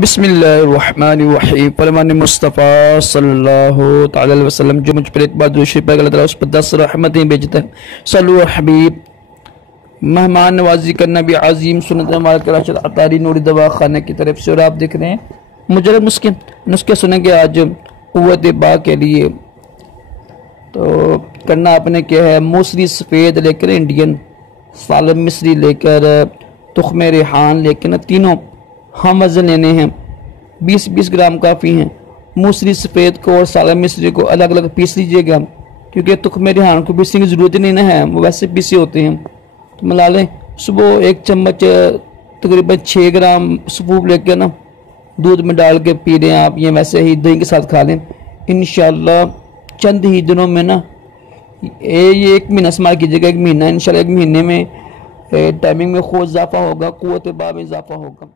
बिस्मिल्लाहिर्रहमानिर्रहीम। फरमान मुस्तफ़ा सल्लल्लाहु तआला अलैहि वसल्लम जो मुझ पर एक बार दुरूद शरीफ पढ़ेगा अल्लाह ताला उस पर 10 रहमतें भेजता है। सल्लु अला हबीब। मेहमान नवाजी करना भी आज़ीम सुन्नत हमारे कराची अतारी नूरी दवा खाने की तरफ से। और आप देख रहे हैं मुजरब नुस्खे सुनेंगे आज क़ुव्वत बा के लिए। तो करना आपने क्या है, मूसली सफ़ेद लेकर इंडियन, सालम मिस्री लेकर, तुख्म रेहान लेकर, तीनों हम वज़न लेने हैं। 20-20 ग्राम काफ़ी हैं। मूसली सफ़ेद को और सालम मिस्री को अलग अलग पीस लीजिएगा, क्योंकि तुख्म रेहान को पीसने की ज़रूरत नहीं है, वो वैसे पीसे होते हैं। तो मिला लें। सुबह 1 चम्मच तकरीबन 6 ग्राम सूप लेकर ना दूध में डाल के पी लें आप, ये वैसे ही दही के साथ खा लें। इंशाल्लाह चंद ही दिनों में ना, ये 1 महीना इस्तेमाल कीजिएगा, 1 महीना, इंशाल्लाह 1 महीने में टाइमिंग में खूब इजाफा होगा, क़ुव्वत बा में इजाफा होगा।